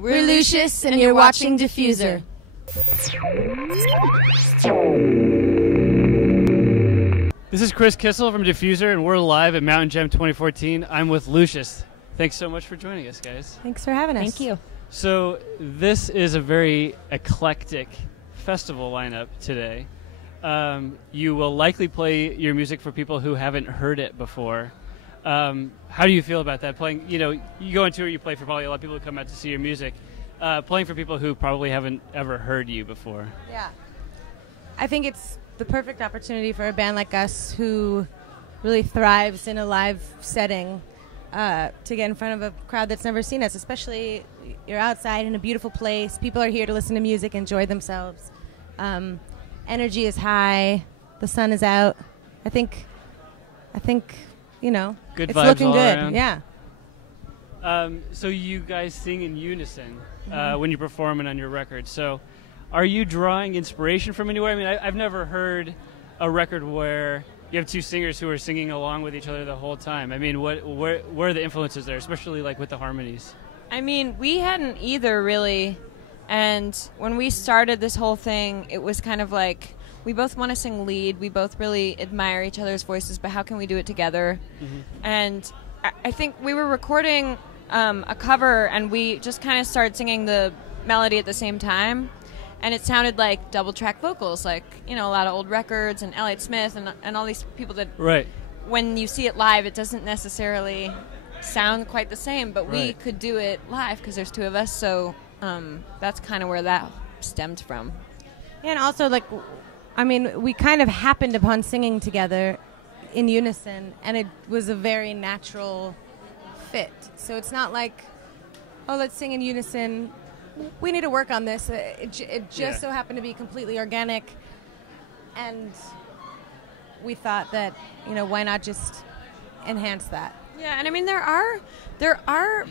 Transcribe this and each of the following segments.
We're Lucius, and you're watching Diffuser. This is Chris Kissel from Diffuser, and we're live at Mountain Gem 2014. I'm with Lucius. Thanks so much for joining us, guys. Thanks for having us. Thank you. So this is a very eclectic festival lineup today. You will likely play your music for people who haven't heard it before. How do you feel about that? Playing, you go on tour, you play for probably a lot of people who come out to see your music. Playing for people who probably haven't ever heard you before. Yeah. I think it's the perfect opportunity for a band like us who really thrives in a live setting to get in front of a crowd that's never seen us, especially you're outside in a beautiful place. People are here to listen to music, enjoy themselves. Energy is high. The sun is out. I think, Good it's vibes looking all good. around. Yeah. So you guys sing in unison when you're performing on your record. So are you drawing inspiration from anywhere? I mean, I've never heard a record where you have two singers who are singing along with each other the whole time. I mean, where are the influences there, especially like with the harmonies? I mean, we hadn't either, really. And when we started this whole thing, it was kind of like we both want to sing lead. We both really admire each other's voices, but how can we do it together? Mm-hmm. And I think we were recording a cover, and we just kind of started singing the melody at the same time. And it sounded like double-track vocals, like, a lot of old records and Elliott Smith and all these people that, right. When you see it live, it doesn't necessarily sound quite the same, but we could do it live because there's two of us, so that's kind of where that stemmed from. Yeah, and also, we kind of happened upon singing together in unison, and it was a very natural fit. So it's not like, let's sing in unison. We need to work on this. It just so happened to be completely organic, and we thought that, why not just enhance that? Yeah, and I mean, there are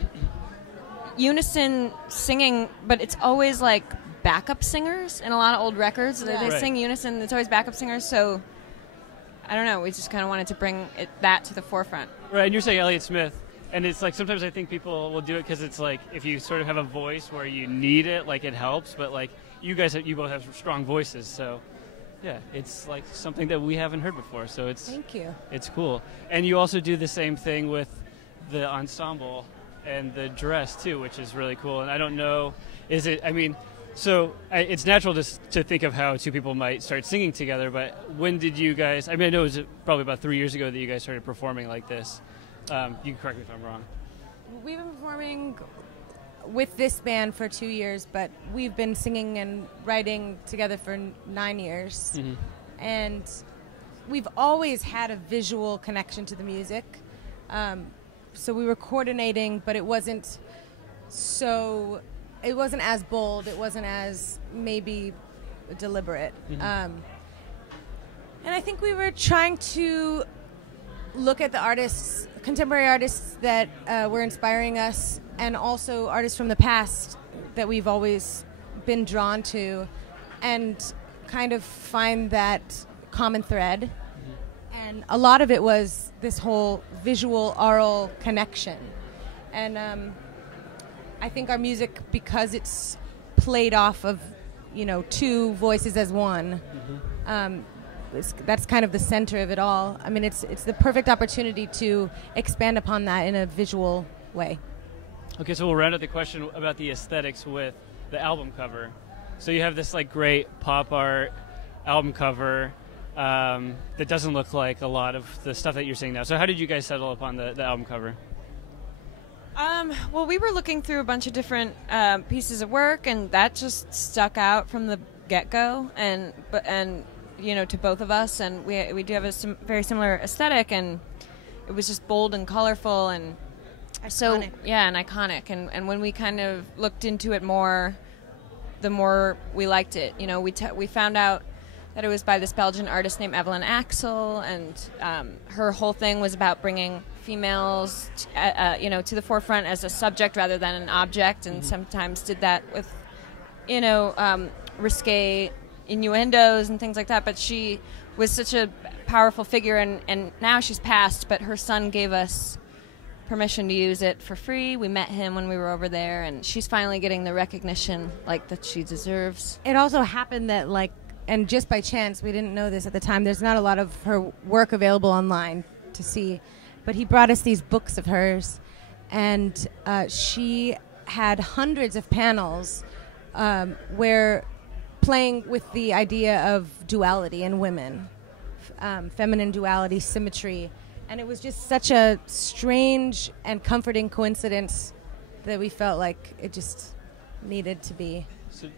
unison singing, but it's always like backup singers in a lot of old records. Yeah. They sing unison, it's always backup singers, so I don't know, we just kind of wanted to bring that to the forefront. Right, and you're saying Elliott Smith. And it's like sometimes I think people will do it because it's like if you sort of have a voice where you need it, like it helps. But like you both have strong voices, so yeah, it's like something that we haven't heard before. So Thank you. It's cool. And you also do the same thing with the ensemble and the dress too, which is really cool. And I don't know, it's natural to think of how two people might start singing together. But when did you guys? I mean, I know it was probably about 3 years ago that you guys started performing like this. You can correct me if I'm wrong. We've been performing with this band for 2 years, but we've been singing and writing together for 9 years. Mm-hmm. And we've always had a visual connection to the music. So we were coordinating, but it wasn't as bold. It wasn't as maybe deliberate. Mm-hmm. And I think we were trying to look at the contemporary artists that were inspiring us, and also artists from the past that we've always been drawn to, and kind of find that common thread. Mm-hmm. And a lot of it was this whole visual aural connection. And I think our music, because it's played off of two voices as one, mm-hmm. That's kind of the center of it all. I mean, it's the perfect opportunity to expand upon that in a visual way. Okay, so we'll round out the question about the aesthetics with the album cover. So you have this like great pop art album cover that doesn't look like a lot of the stuff that you're seeing now. So how did you guys settle upon the album cover? Well, we were looking through a bunch of different pieces of work, and that just stuck out from the get-go, and to both of us, and we do have a very similar aesthetic, and it was just bold and colorful and iconic. and iconic. And when we kind of looked into it more, the more we liked it. We found out that it was by this Belgian artist named Evelyn Axel, and her whole thing was about bringing females to the forefront as a subject rather than an object, and mm-hmm. sometimes did that with risque innuendos and things like that, but she was such a powerful figure, and now she's passed, but her son gave us permission to use it for free. We met him when we were over there, and she's finally getting the recognition that she deserves. It also happened that and just by chance, we didn't know this at the time, there's not a lot of her work available online to see, but he brought us these books of hers, and she had hundreds of panels where playing with the idea of duality in women, feminine duality, symmetry, and it was just such a strange and comforting coincidence that we felt like it just needed to be. So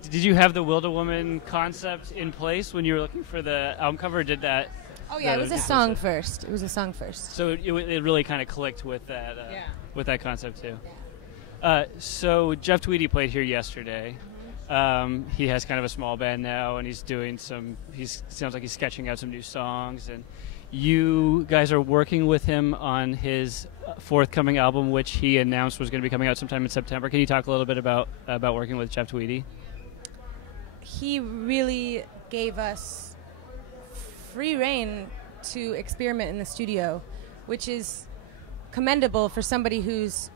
did you have the Wilda Woman concept in place when you were looking for the album cover, or did that? Oh yeah, it was a song first. It was a song first. So it really kind of clicked with that with that concept too. So Jeff Tweedy played here yesterday. He has kind of a small band now, and he's doing sounds like he's sketching out some new songs, and you guys are working with him on his forthcoming album, which he announced was going to be coming out sometime in September. Can you talk a little bit about working with Jeff Tweedy? He really gave us free rein to experiment in the studio, which is commendable for somebody who's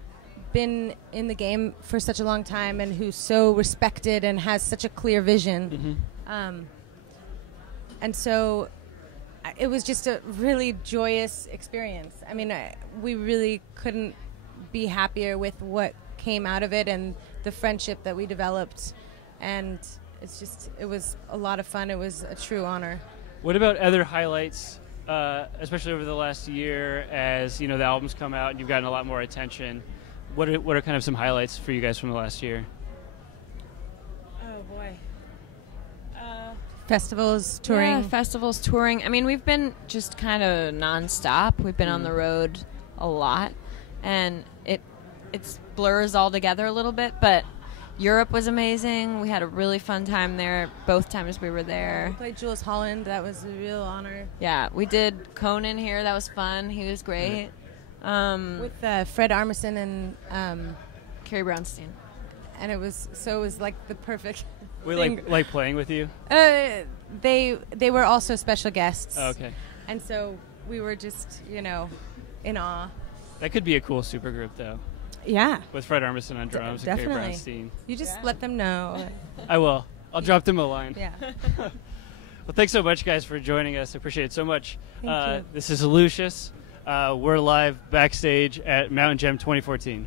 been in the game for such a long time and who's so respected and has such a clear vision. Mm-hmm. And so it was just a really joyous experience. I mean, we really couldn't be happier with what came out of it and the friendship that we developed. And it was a lot of fun. It was a true honor. What about other highlights, especially over the last year, as the albums come out and you've gotten a lot more attention? What are kind of some highlights for you guys from the last year? Oh boy. Festivals, touring. Yeah, festivals, touring. I mean, we've been just kind of nonstop. We've been on the road a lot, and it blurs all together a little bit, but Europe was amazing. We had a really fun time there both times we were there. We played Jules Holland. That was a real honor. Yeah, we did Conan here. That was fun. He was great. With Fred Armisen and Carrie Brownstein. And it was like the perfect We thing. like playing with you? They were also special guests. Oh, okay. And so we were just, in awe. That could be a cool supergroup, though. Yeah. With Fred Armisen on drums and Carrie Definitely. Brownstein. You just let them know. I will. I'll drop them a line. Yeah. Well, thanks so much, guys, for joining us. I appreciate it so much. Thank you. This is Lucius. We're live backstage at Mountain Gem 2014.